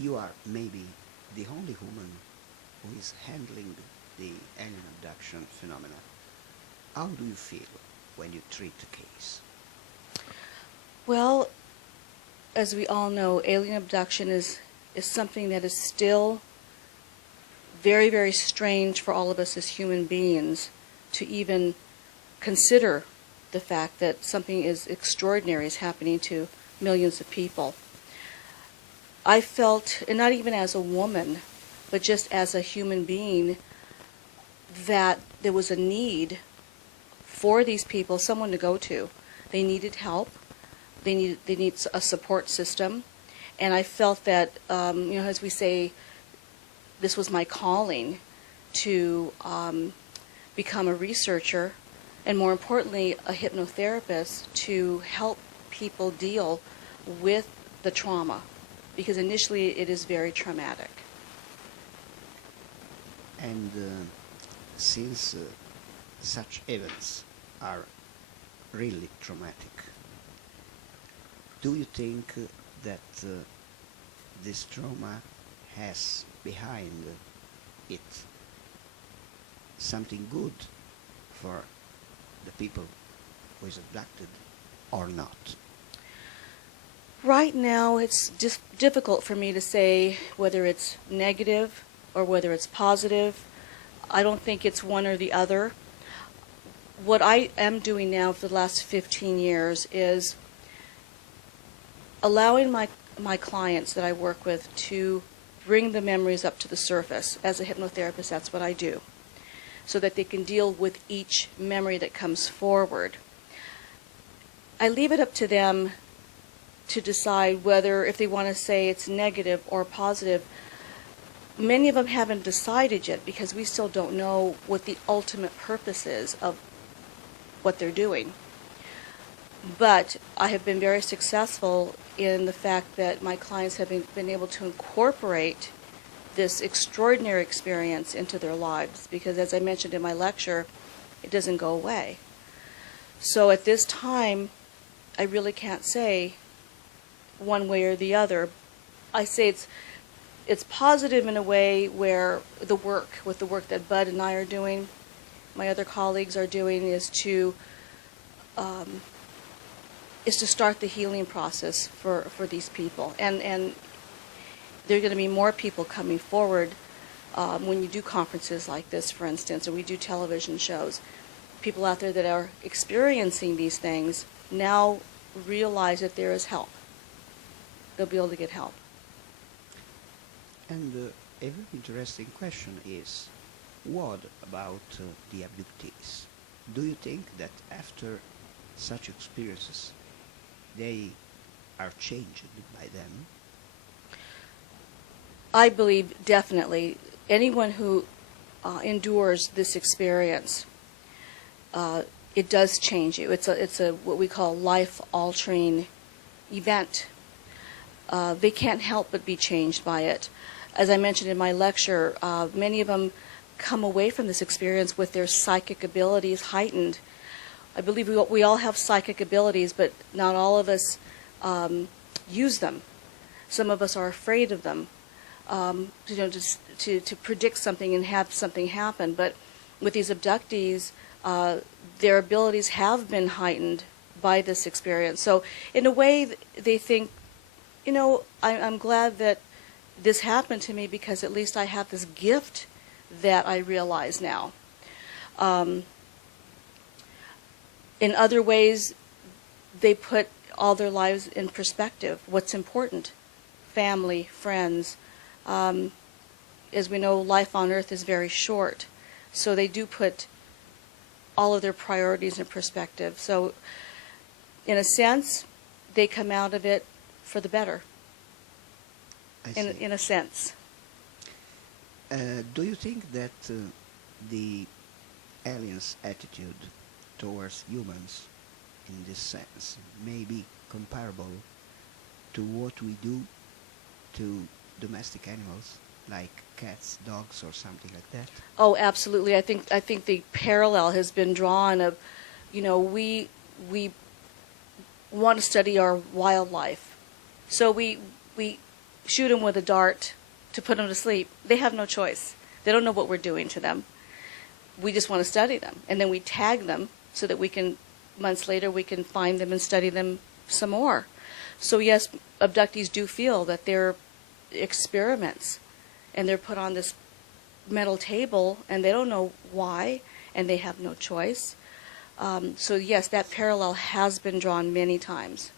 you are maybe the only woman who is handling the alien abduction phenomena. How do you feel when you treat the case? Well, as we all know, alien abduction is something that is still very, very strange for all of us as human beings to even consider the fact that something as extraordinary is happening to millions of people. I felt, and not even as a woman, but just as a human being, that there was a need for these people, someone to go to. They needed help. They need a support system. And I felt that, as we say, this was my calling to become a researcher, and more importantly, a hypnotherapist to help people deal with the trauma, because initially it is very traumatic. And since such events are really traumatic, do you think that this trauma has behind it something good for the people who is abducted or not? Right now it's just difficult for me to say whether it's negative or whether it's positive. I don't think it's one or the other. What I am doing now for the last 15 years is allowing my clients that I work with to bring the memories up to the surface. As a hypnotherapist, that's what I do, so that they can deal with each memory that comes forward. I leave it up to them to decide whether, if they want to say it's negative or positive. Many of them haven't decided yet, because we still don't know what the ultimate purpose is of what they're doing. But I have been very successful in the fact that my clients have been able to incorporate this extraordinary experience into their lives, because as I mentioned in my lecture, it doesn't go away. So at this time, I really can't say one way or the other. I say it's positive in a way where the work that Bud and I are doing, my other colleagues are doing, is to start the healing process for these people. And there are going to be more people coming forward when you do conferences like this, for instance, or we do television shows. People out there that are experiencing these things now realize that there is help. They'll be able to get help. And a very interesting question is, what about the abductees? Do you think that after such experiences, they are changed by them? I believe definitely anyone who endures this experience, it does change you. It's a what we call life-altering event. They can't help but be changed by it. As I mentioned in my lecture, many of them come away from this experience with their psychic abilities heightened. I believe we all have psychic abilities, but not all of us use them. Some of us are afraid of them, just to predict something and have something happen. But with these abductees, their abilities have been heightened by this experience. So in a way, they think, I'm glad that this happened to me, because at least I have this gift that I realize now. In other ways, they put all their lives in perspective. What's important? Family, friends. As we know, life on Earth is very short. So they do put all of their priorities in perspective. So in a sense, they come out of it for the better. In a sense. Do you think that the aliens' attitude towards humans in this sense may be comparable to what we do to domestic animals like cats, dogs, or something like that? Oh, absolutely. I think the parallel has been drawn of, we want to study our wildlife. So we shoot them with a dart to put them to sleep, they have no choice. They don't know what we're doing to them. We just want to study them. And then we tag them so that we can, months later, we can find them and study them some more. So yes, abductees do feel that they're experiments, and they're put on this metal table, and they don't know why, and they have no choice. So yes, that parallel has been drawn many times.